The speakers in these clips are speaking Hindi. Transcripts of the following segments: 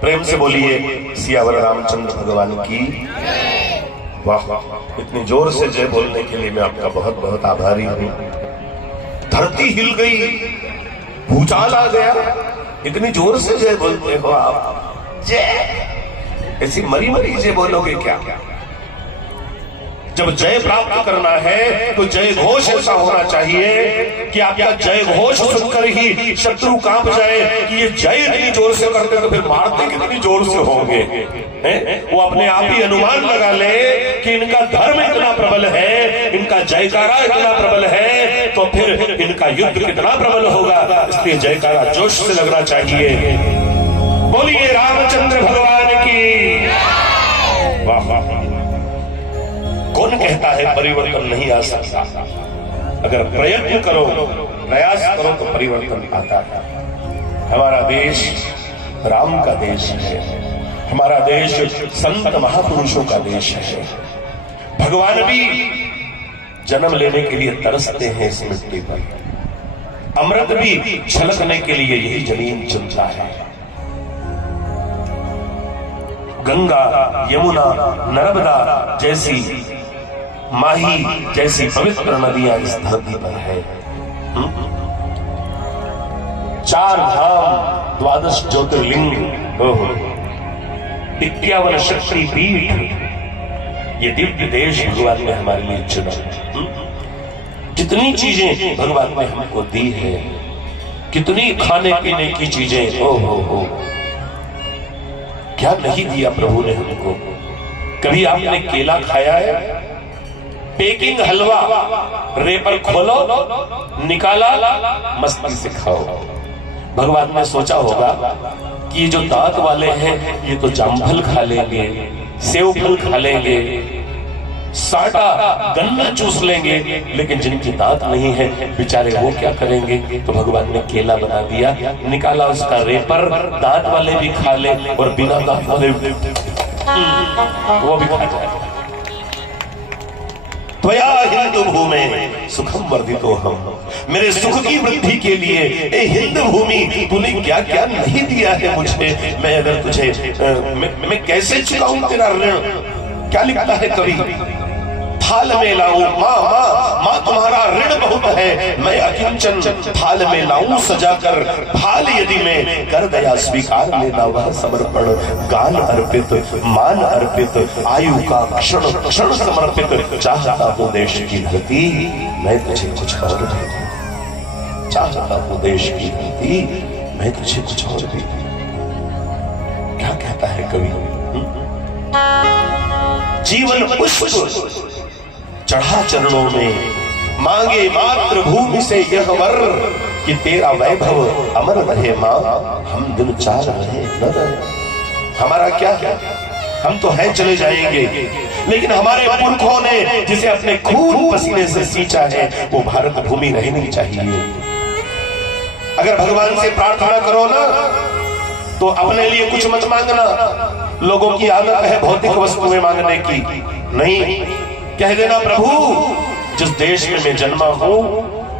प्रेम से बोलिए सियावर रामचंद्र भगवान की। वाह, इतनी जोर से जय बोलने के लिए मैं आपका बहुत बहुत आभारी हूं। धरती हिल गई, भूचाल आ गया, इतनी जोर से जय बोलते हो आप। जय ऐसी मरी मरी जय बोलोगे क्या? जब जय प्राप्त करना है तो जय घोष ऐसा होना चाहिए कि आपका जय घोष सुनकर ही शत्रु कांप जाए कि ये जय इतनी जोर से करते तो फिर मारते कितनी जोर से होंगे। वो अपने आप ही अनुमान लगा ले कि इनका धर्म इतना प्रबल है, इनका जयकारा इतना प्रबल है, तो फिर इनका युद्ध कितना प्रबल होगा। इसलिए जयकारा जोश से लगना चाहिए। बोलिए रामचंद्र भगवान की। वाह वाह। कौन कहता है परिवर्तन नहीं आ सकता? अगर प्रयत्न करो, प्रयास करो तो परिवर्तन आता है। हमारा देश राम का देश है, हमारा देश संत महापुरुषों का देश है। भगवान भी जन्म लेने के लिए तरसते हैं इस मिट्टी पर, अमृत भी छलकने के लिए यही जमीन चुनता है। गंगा, यमुना, नर्मदा जैसी, माही जैसी पवित्र नदियां इस धरती पर है। 4 धाम, 12 ज्योतिर्लिंग, 51 शक्ति पीठ, ये दिव्य देश भगवान ने हमारे लिए चुना। जितनी चीजें भगवान ने हमको दी है, कितनी खाने पीने की चीजें, हो क्या नहीं दिया प्रभु ने हमको। कभी आपने केला खाया है? पेकिंग हलवा रेपर खोलो, निकाला, मस्ती से खाओ। भगवान ने सोचा होगा कि ये जो दांत वाले हैं ये तो जामफल खा लेंगे, सेव फल खा लेंगे, साटा गन्ना चूस लेंगे, लेकिन जिनकी दांत नहीं है बेचारे वो क्या करेंगे। तो भगवान ने केला बना दिया, निकाला उसका रेपर, दांत वाले भी खा ले और बिना दांत वाले वो भी खा जाए। त्वया हिंदू भूमि सुखम वर्धितो हम, मेरे सुख की वृद्धि के लिए ए हिंद भूमि तूने क्या क्या नहीं दिया है मुझे। मैं अगर तुझे मैं कैसे चुकाऊं तेरा ऋण। क्या लिखता है कवि? थाल में लाऊं, माँ माँ माँ तुम्हारा ऋण बहुत है, मैं अकिंचन थाल में लाऊं सजाकर। थाल यदि मैं कर दया स्वीकार लेना वह समर्पण। गान अर्पित, मान अर्पित, आयु का क्षण क्षण समर्पित। चाहता हूँ देश की धरती मैं तुझे कुछ और दे दूं। चाहता हूँ देश की धरती मैं तुझे कुछ और दे दूं। क्या कहता है कवि? जीवन पुष्प चढ़ा चरणों में, मांगे मात्र भूमि से यह वर कि तेरा वैभव अमर रहे मां। हम दिन चाह रहे न रहे। हमारा क्या है? हम तो हैं चले जाएंगे, लेकिन हमारे पुरखों ने जिसे अपने खून पसीने से सींचा है वो भारत भूमि रहनी चाहिए। अगर भगवान से प्रार्थना करो ना तो अपने लिए कुछ मत मांगना। लोगों की आदत है भौतिक वस्तुएं मांगने की। नहीं, कह देना प्रभु जिस देश में मैं जन्मा हूं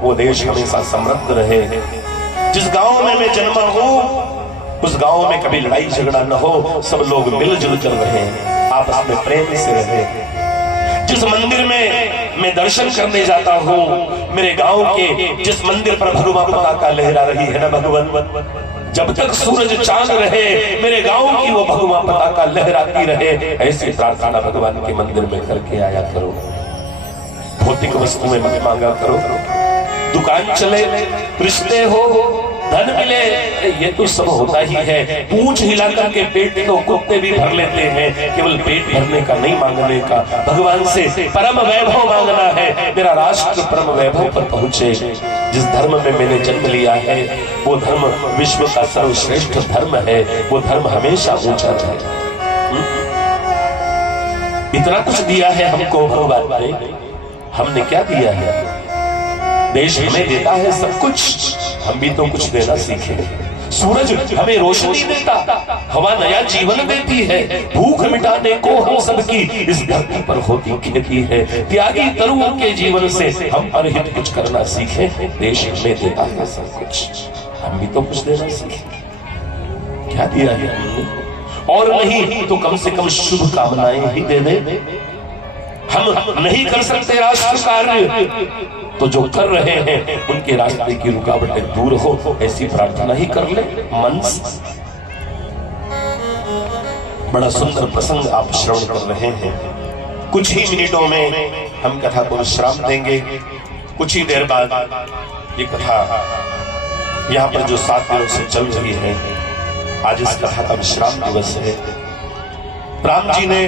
वो देश हमेशा समृद्ध रहे। जिस गांव में मैं जन्मा हूं उस गांव में कभी लड़ाई झगड़ा न हो, सब लोग मिलजुल कर रहे, आपस में प्रेम से रहे। जिस मंदिर में मैं दर्शन करने जाता हूं, मेरे गांव के जिस मंदिर पर भगवान पताका लहरा रही है ना भगवान, जब तक सूरज चांद रहे मेरे गांव की वो भगवान पताका लहराती रहे। ऐसी प्रार्थना भगवान के मंदिर में करके आया करो। भौतिक वस्तुएं मत मांगा करो। दुकान चले, रिश्ते हो, धन मिले, ये तो सब होता ही है। पूंछ हिला करके पेट तो कुत्ते भी भर लेते हैं, केवल पेट भरने का नहीं मांगने का। भगवान से परम वैभव मांगना है, मेरा राष्ट्र परम वैभव पर पहुंचे। जिस धर्म में मैंने जन्म लिया है वो धर्म विश्व का सर्वश्रेष्ठ धर्म है, वो धर्म हमेशा ऊंचा रहे। इतना कुछ दिया है हमको भगवान ने, हमने क्या दिया है? देश हमें देता है सब कुछ, हम भी तो कुछ देना सीखे। सूरज हमें रोशनी देता, हवा नया जीवन देती है। भूख मिटाने को हम सबकी इस धरती पर होती खेती है। त्यागी तरुओं के जीवन से हम परहित कुछ करना सीखे। देश हमें देता है सब कुछ, हम भी तो कुछ देना सीखे। क्या दिया है हमने? और नहीं तो कम से कम शुभ कामनाएं ही दे दे। हम नहीं कर सकते राष्ट्र कार्य, तो जो कर रहे हैं उनके रास्ते की रुकावटें दूर हो, ऐसी प्रार्थना ही कर ले मन से। बड़ा सुंदर प्रसंग आप श्रवण कर रहे हैं। कुछ ही मिनटों में हम कथा को विश्राम देंगे। कुछ ही देर बाद ये कथा यहाँ पर जो 7 दिनों से चल रही है, आज इस कथा का विश्राम दिवस है। राम जी ने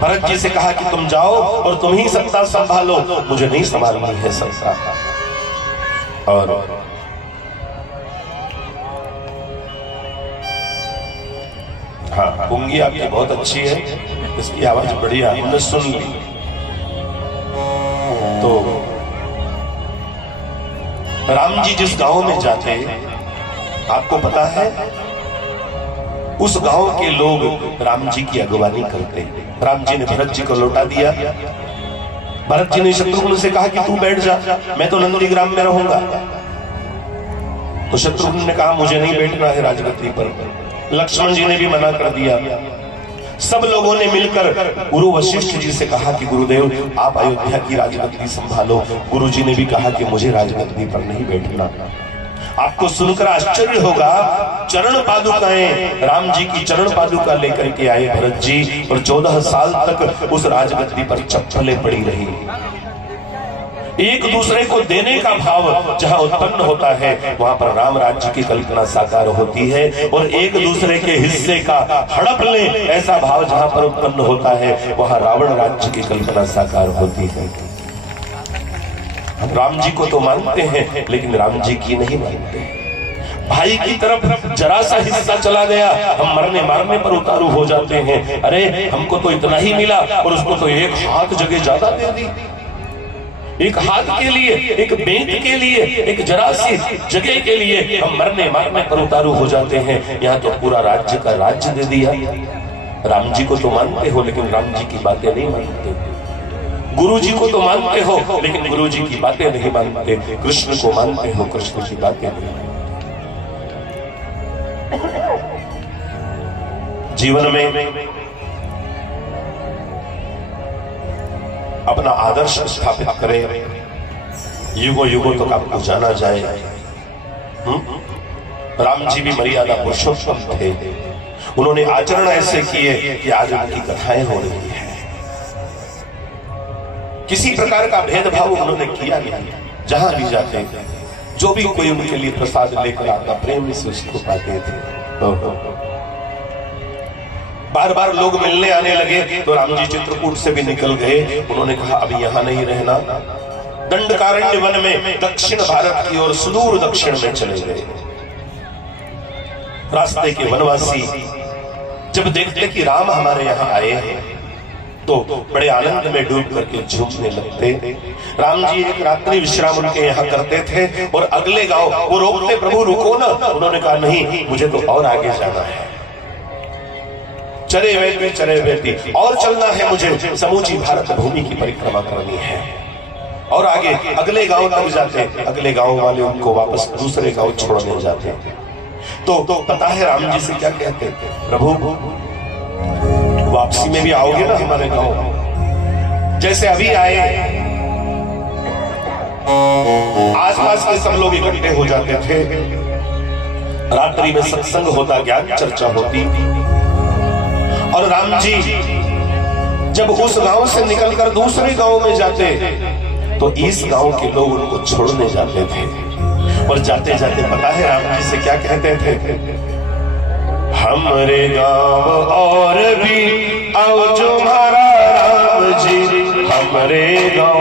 भरत जी से कहा कि तुम जाओ और तुम ही सत्ता संभालो, मुझे नहीं संभालनी है सत्ता। और हाँ, पुंगी आपकी बहुत अच्छी है, इसकी आवाज बढ़िया हमने सुन ली। तो राम जी जिस गांव में जाते, आपको पता है उस गांव के लोग राम जी की अगवानी करते। राम जी ने भरत जी को लौटा दिया। भरत जी ने शत्रुघ्न से कहा कि तू बैठ जा, मैं तो नंदीग्राम में रहूंगा। तो शत्रुघ्न ने कहा मुझे नहीं बैठना है राजगद्दी पर। लक्ष्मण जी ने भी मना कर दिया। सब लोगों ने मिलकर गुरु वशिष्ठ जी से कहा कि गुरुदेव आप अयोध्या की राजगद्दी संभालो। गुरु जी ने भी कहा कि मुझे राजगद्दी पर नहीं बैठना। आपको सुनकर आश्चर्य होगा, चरण पादुकाएं, राम जी की चरण पादुका लेकर के आए भरत जी, और 14 साल तक उस राजगद्दी पर चप्पलें पड़ी रही। एक दूसरे को देने का भाव जहां उत्पन्न होता है, वहां पर राम राज्य की कल्पना साकार होती है, और एक दूसरे के हिस्से का हड़प ले ऐसा भाव जहां पर उत्पन्न होता है, वहां रावण राज्य की कल्पना साकार होती है। हम राम जी को तो मानते हैं, लेकिन राम जी की नहीं मानते। भाई की तरफ जरा सा हिस्सा चला गया, हम मरने मारने पर उतारू हो जाते हैं। अरे हमको तो इतना ही मिला और उसको तो एक हाथ जगह ज्यादा दे दी। एक हाथ के लिए, एक बेंत के लिए, एक जरा सी जगह के लिए हम मरने मारने पर उतारू हो जाते हैं। यहाँ तो पूरा राज्य का राज्य दे दिया। राम जी को तो मानते हो, लेकिन राम जी की बातें नहीं मानते। गुरु जी को तो मानते हो, लेकिन गुरु जी की बातें नहीं मानते। कृष्ण को मानते हो, कृष्ण की बातें नहीं मानते। जीवन में अपना आदर्श स्थापित करें, युगों युगों तक आपको जाना जाए। राम जी भी मर्यादा पुरुषोत्तम थे। उन्होंने आचरण ऐसे किए कि आज उनकी कथाएं हो रही है। किसी प्रकार का भेदभाव उन्होंने किया नहीं। जहां भी जाते, जो भी कोई उनके लिए प्रसाद लेकर आता, प्रेम से उसको पाते थे। बार बार लोग मिलने आने लगे तो राम जी चित्रकूट से भी निकल गए। उन्होंने कहा अभी यहां नहीं रहना। दंडकारण्य वन में दक्षिण भारत की ओर सुदूर दक्षिण में चले गए। रास्ते के वनवासी जब देखते कि राम हमारे यहाँ आए हैं, तो बड़े आनंद में डूब करके झूमने लगते। राम जी एक रात्रि विश्राम उनके यहाँ करते थे, और अगले गांव वो रोकते, प्रभु रुको ना। उन्होंने कहा नहीं, मुझे तो और आगे जाना है। चले बेटी और चलना है मुझे, समूची भारत भूमि की परिक्रमा करनी है। और आगे अगले गांव तक जाते, अगले गांव वाले उनको वापस दूसरे गांव छोड़ने जाते। तो पता है राम जी से क्या कहते, प्रभु वापसी में भी आओगे ना हमारे गांव? जैसे अभी आए, आसपास के सब लोग इकट्ठे हो जाते थे। रात्रि में सत्संग होता, ज्ञान चर्चा होती। और राम जी जब उस गांव से निकलकर दूसरे गांव में जाते, तो इस गांव के लोग उनको छोड़ने जाते थे। और जाते जाते पता है राम जी से क्या कहते थे, हमरे गांव और भी आओ जो हमारा राम जी, हमरे गांव